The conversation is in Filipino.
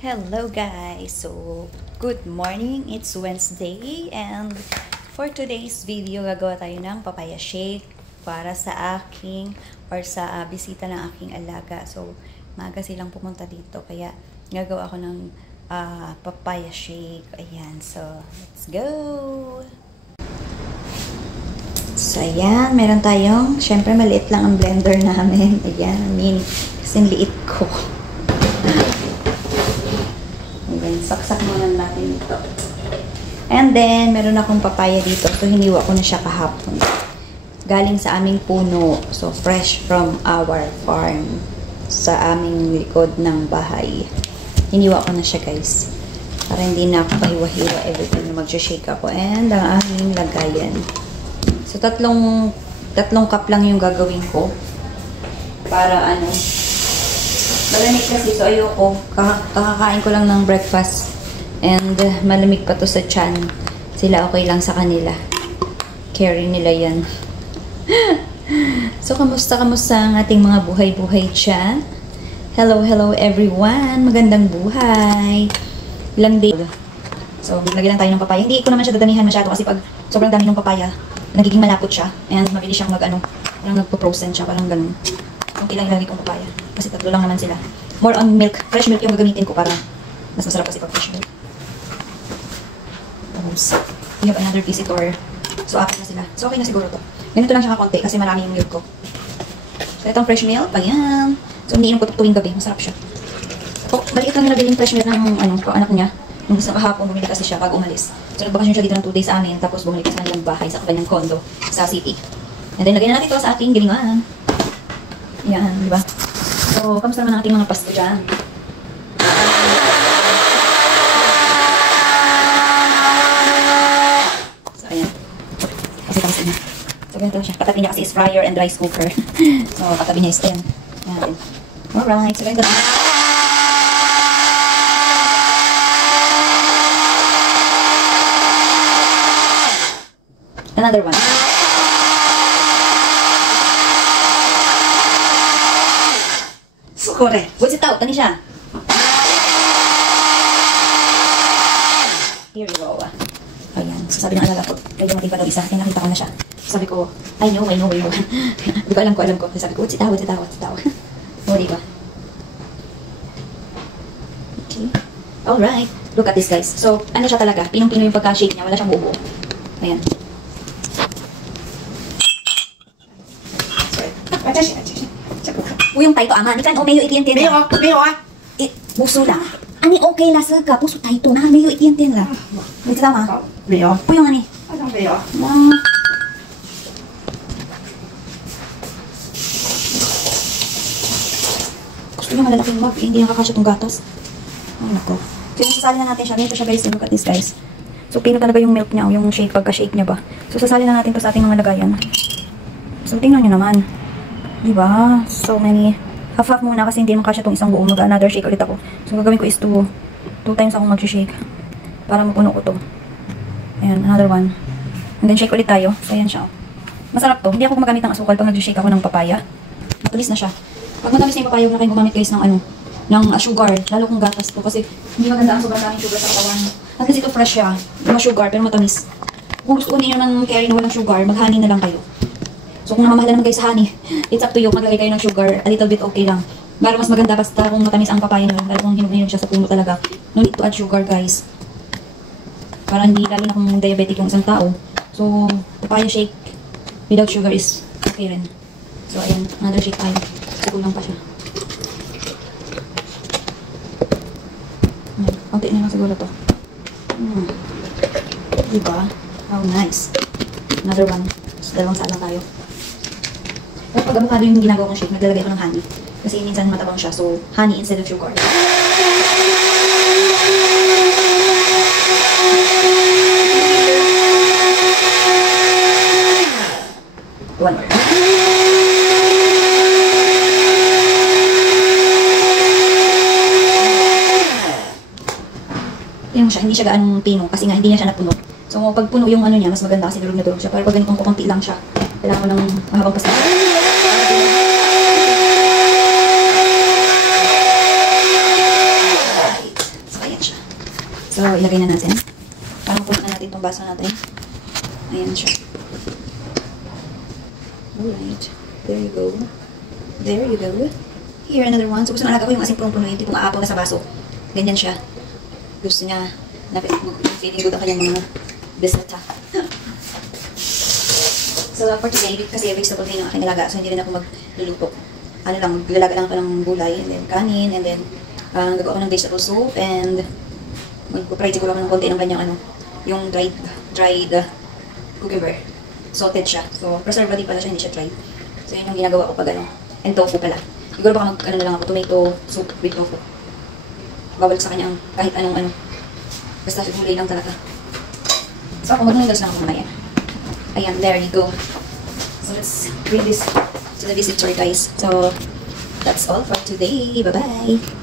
Hello guys! So, good morning. It's Wednesday and for today's video, gagawa tayo ng papaya shake para sa aking or sa bisita ng aking alaga. So, maaga silang pumunta dito kaya gagawa ako ng papaya shake. Ayan. So, let's go! So, ayan. Meron tayong, syempre maliit lang ang blender namin. Ayan. Mini. Kasing liit ko. Saksak muna natin ito. And then, meron akong papaya dito. So, hiniwa ko na siya kahapon. Galing sa aming puno. So, fresh from our farm. Sa aming likod ng bahay. Hiniwa ko na siya, guys. Para hindi na ako pahiwa-hiwa every time na mag-shake ako. And, ang aming lagayan. So, tatlong cup lang yung gagawin ko. Para, malamig kasi, so ayoko. Kakakain ko lang ng breakfast. And malamig pa to sa tiyan. Sila okay lang sa kanila. Carry nila yan. So, kamusta ang ating mga buhay-buhay tiyan? Hello everyone! Magandang buhay! Ilang day. So, lagyan lang tayo ng papaya. Hindi ko naman siya dadamihan masyado kasi pag sobrang dami ng papaya, nagiging malapot siya. And mabilis siyang parang nagpo-frozen siya. Parang ganun. Kunti lang ilagay kong papaya. Kasi tatlo lang naman sila. More on milk. Fresh milk yung gagamitin ko para mas masarap kasi pag fresh milk. Tapos, we have another visitor. So, apat na sila. So, okay na siguro to. Ganito lang siya kakonti kasi marami yung milk ko. So, itong fresh milk. Ayan. So, iniinom ko ito tuwing gabi. Masarap siya. So, baliit lang nilagay yung fresh milk ng anak niya. Nung isang kahapon, bumili kasi siya bago umalis. So, nagbakasyon siya dito ng 2 days sa amin. Tapos, bumili ka sa kanilang bahay, sa kanilang condo, sa city. And then, lagyan na natin ito sa ating gilingan. Yan, di ba? So, kamusta naman ang ating mga Pasko dyan? So, ayan. Kasi tapos na. So, ganito siya. Katabi niya kasi is fryer and rice cooker. So, katabi niya is 10. Yan. Alright. So, ganito. Another one. Correct. What's it out? Tani siya. Here you go. Ayan. So, sabi ng alala ko, medyo mating pa daw isa. Kaya nakita ko na siya. Sabi ko, I know. Di ko alam ko. Sabi ko, what's it out? O, diba? Okay. Alright. Look at this, guys. So, ano siya talaga? Pinong-pino yung pagka-shake niya. Wala siyang buo. Ayan. Yung tayo ama, ni kan o mayo itienten la. Mayo buso la. Ani okay la sa ka puso tayo na mayo itienten la. Dito tama. Mayo. Puyong ani. Ano mayo? Gusto niya malalaking mug, hindi nakakasya tong gatas. Ay nako. So, sasali na natin siya. Ganito siya guys. Look at this guys. So, pino talaga yung milk niya o yung shake pagka-shake niya ba. So, sasali na natin to sa ating mga lagayan. So, tingnan niyo naman. Diba? So many. Half-half muna kasi hindi naman kasya itong isang buo. Mag-another shake ulit ako. So gagawin ko is 2 times akong mag-shake. Para mapuno ko to. Ayan, another one. And then shake ulit tayo. So ayan siya. Masarap to. Hindi ako gumagamit ng asukal pag nag-shake ako ng papaya. Matulis na siya. Pag matamis na yung papaya, huwag na kayong gumamit guys ng sugar. Lalo kung gatas to. Kasi hindi maganda ang sobrang daming sugar sa katawan. At least ito fresh siya. Hindi ma-sugar pero matamis. Kung gusto ko niyo naman carry na walang sugar, mag-honey na lang kayo. So, kung namamahala naman kayo sa honey, it's up to you. Maglagay kayo ng sugar. A little bit okay lang. Pero mas maganda basta kung matamis ang papaya nyo. Lalo kung hinog-hinog siya sa puno talaga. No need to add sugar, guys. Para hindi, lalo na kung diabetic yung isang tao. So, papaya shake without sugar is okay rin. So, ayan. Another shake tayo. Kulang pa siya. Ayan. Konti na lang siguro to. Diba? How nice. Another one. So, dalawang saan lang tayo. Pero pag avocado yung ginagawa kong shake, naglalagay ko ng honey. Kasi minsan matabang siya. So, honey instead of sugar. One more. Tingnan mo siya, hindi siya gaanong pino. Kasi nga, hindi niya siya napuno. So, pag puno yung niya, mas maganda kasi durog na durog siya. Pero pag ganitong kukunti lang siya, kailangan ko ng mahabang pasal. So, ilagay na natin. Parang puno na natin itong baso natin. Ayan siya. Alright. There you go. There you go. Here, another one. So, gusto ng alaga ko yung asin punong-puno, yung tipong aapaw na sa baso. Ganyan siya. Gusto niya na feeling good ang kanyang mga bisita. So, for today, kasi vegetable din ang aking alaga, so hindi rin ako magluluto. Ano lang, maglalaga lang ako ng gulay, and then kanin, and then gagawa ko ng vegetable soup, and magpapray siguro ako ng konti ng kanyang yung dried cucumber. Salted siya. So, preservative pala siya, hindi siya dried. So, yun yung ginagawa ko pag and tofu pala. Siguro baka na lang ako, tomato soup with tofu. Bawal sa kanya kahit anong basta gulay lang talaga. So, ako mag-noodles lang ako mamaya. Ayan, there you go. So, let's bring this to the visitor, guys. So, that's all for today. Bye-bye!